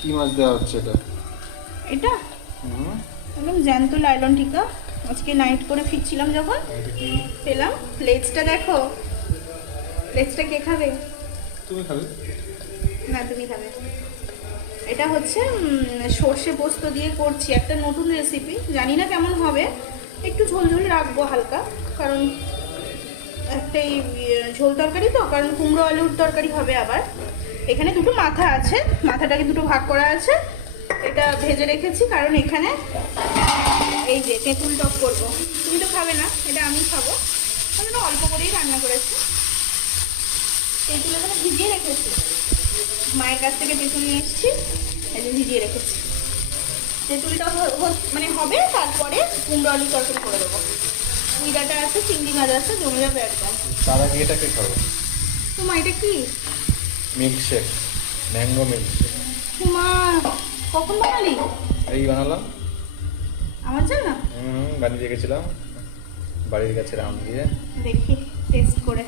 কি মাছ দেওয়া হচ্ছে এটা? এটা একদম জ্যান্ত লাইলন টিকা। আজকে নাইট করে ফিরছিলাম যখন এটা কি? পেলাম। লেজটা দেখো, লেজটা কে খাবে? তুমি খাবে? না, তুমি খাবে। এটা হচ্ছে সর্ষে পোস্ত দিয়ে করছি, একটা নতুন রেসিপি, জানি না কেমন হবে। একটু ঝোল ঝোল রাখবো হালকা, কারণ একটাই ঝোল তরকারি তো, কারণ কুমড়ো আলুর তরকারি হবে আবার। এখানে দুটো মাথা আছে, মাথাটাকে দুটো ভাগ করা আছে। এটা ভেজে রেখেছি কারণ এখানে এই যে তেঁতুল টক করবো। তুমি তো খাবে না, এটা আমি খাবো, কারণ অল্প করেই রান্না করেছি। তেঁতুল এখানে ভিজিয়ে রেখেছি, মায়ের কাছ থেকে তেঁতুল নিয়ে এসেছি, এই যে ভিজিয়ে রেখেছি। তেঁতুলটা মানে হবে, তারপরে কুমড়ো আলু তরকারি করে দেবো। উইডাটা আছে, চিংড়ি মাছ আছে, জমে যাবে একদম। তার আগে এটাকে খাবো। তোমা এটা কি? Milkshake, mango milkshake. তোমা কখন বানালি? এই বানালাম। আমার জানা বানিয়ে রেখেছিলাম বাড়ির গাছের আম দিয়ে। দেখি টেস্ট করে।